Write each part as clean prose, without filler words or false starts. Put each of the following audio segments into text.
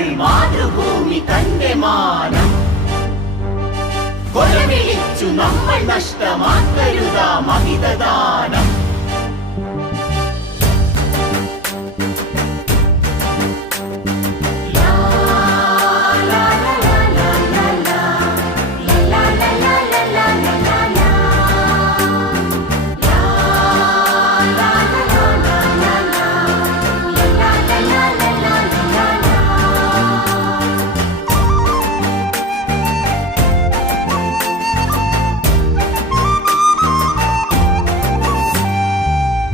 നമ്മൾ മാതൃഭൂമി തന്റെ മാനം കൊലവിളിച്ചു നമ്മൾ നഷ്ടമാക്കരുതാ മഹിതദാനം.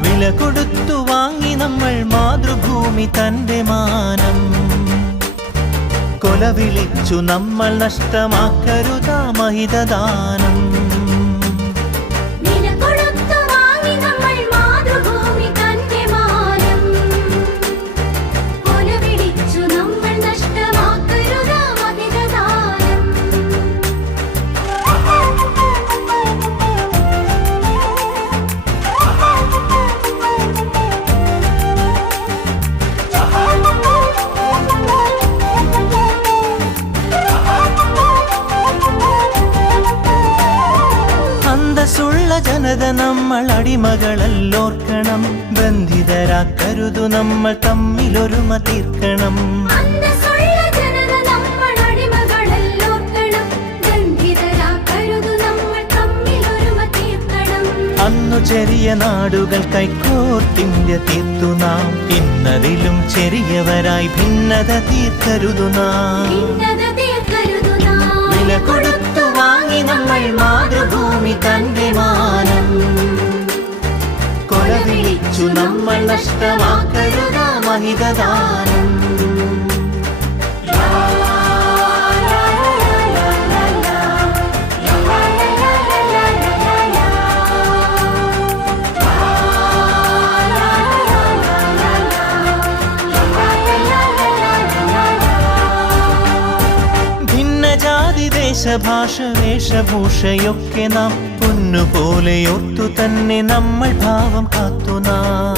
വില കൊടുത്തു വാങ്ങി നമ്മൾ മാതൃഭൂമി തന്റെ മാനം കൊലവിളിച്ചു നമ്മൾ നഷ്ടമാക്കരുതാ മഹിതദാനം. അന്തസ്സുള്ള ജനത നമ്മൾ അടിമകളല്ലോർക്കണം, ബന്ധിതരാക്കരുതു നമ്മൾ തമ്മിലൊരുമ തീർക്കണം. അന്നു ചെറിയ നാടുകൾ കൈക്കോർത്തിന്ത്യ തീർത്തു നാം, ഇന്നതിലും ചെറിയവരായി ഭിന്നത തീർക്കരുതു നാം. വില കൊടുത്തു വാങ്ങി നമ്മൾ മാതൃഭൂമി തന്റെ മാനം കൊലവിളിച്ചു നമ്മൾ നഷ്ടമാക്കരുതാ മഹിതദാനം. ദേശഭാഷ വേഷഭൂഷയൊക്കെ നാം പൊന്നുപോലെയോർത്തു തന്നെ നമ്മൾ ഭാവം കാത്തു നാം.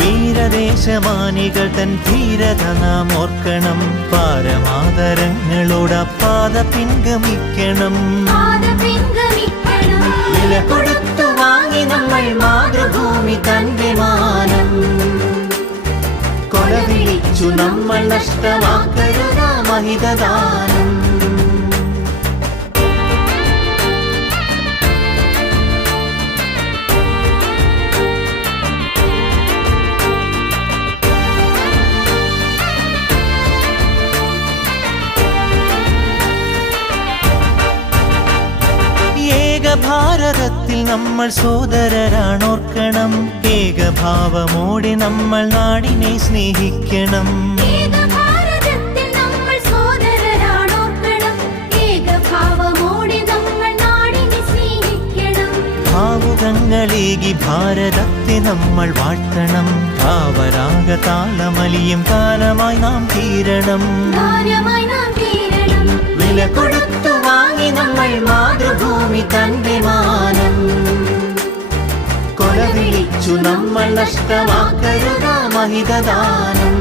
വീരദേശമാനികൾ തൻ ധീരത നാം ഓർക്കണം, പാരമാദരങ്ങളോട് പാത പിൻഗമിക്കണം. വില കൊടുത്തു വാങ്ങി നമ്മൾ മാതൃഭൂമി തന്റെ മാനം കൊലവിളിച്ചു നമ്മൾ നഷ്ടമാക്കരുതാ മഹിതദാനം. ഭാരതത്തിൽ നമ്മൾ സോദരരാണോർക്കണം, ഏകഭാവമോടെ നമ്മൾ നാടിനെ സ്നേഹിക്കണം. ഭാവുകങ്ങളേകി ഭാരതത്തെ നമ്മൾ വാഴ്ത്തണം, ഭാവരാഗ താളമലിയും ഗാനമായി നാം തീരണം. വില കൊടുത്തു വാങ്ങി നമ്മൾ മാതൃഭൂമി തന്റെ മാനം കൊലവിളിച്ചു നമ്മൾ നഷ്ടമാക്കരുതാ മഹിതദാനം.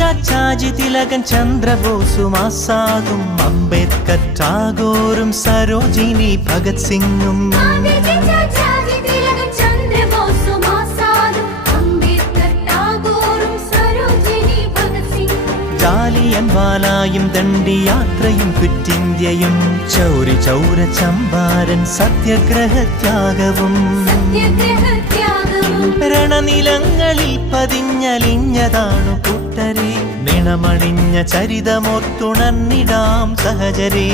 ചാച്ചാജി തിലകൻ ചന്ദ്രബോസും ആസാദും അംബേദ്കർ ടാഗോറും സരോജിനി ഭഗത് സിംഗും ജാലിയൻവാലായും ദണ്ഡിയാത്രയും ക്വിറ്റിന്ത്യയും ചൗരി ചൗര ചമ്പാരൻ സത്യാഗ്രഹത്യാഗവും രണനിലങ്ങളിൽ പതിഞ്ഞലിഞ്ഞതാണു കൂട്ടരെ, നിണമണിഞ്ഞ ചരിതമോർത്തുണർന്നിടാം സഹചരേ.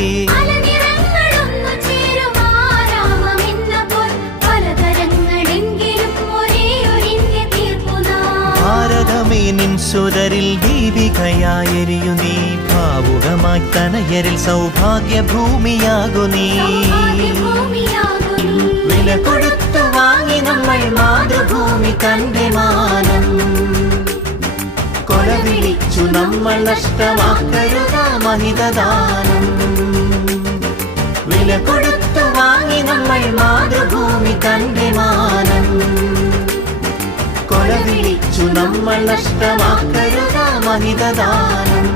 ഭാരതമേ നിൻ സുതരിൽ ദീപികയായെരിയു നീ, ഭാവുകമായി സൗഖ്യമായി തനയരിൽ സൗഭാഗ്യ ഭൂമിയാകു നീ വില കൊടുത്തു വാങ്ങി നമ്മൾ മാതൃഭൂമി തന്റെ മാനം കൊല വിളിച്ചു നമ്മൾ നഷ്ടമാക്കരുത മഹിതദാനം വില കൊടുത്തു വാങ്ങി നമ്മൾ മാതൃഭൂമി തന്റെ മാനം കൊല വിളിച്ചു നമ്മൾ നഷ്ടമാക്കരുത മഹിതദാനം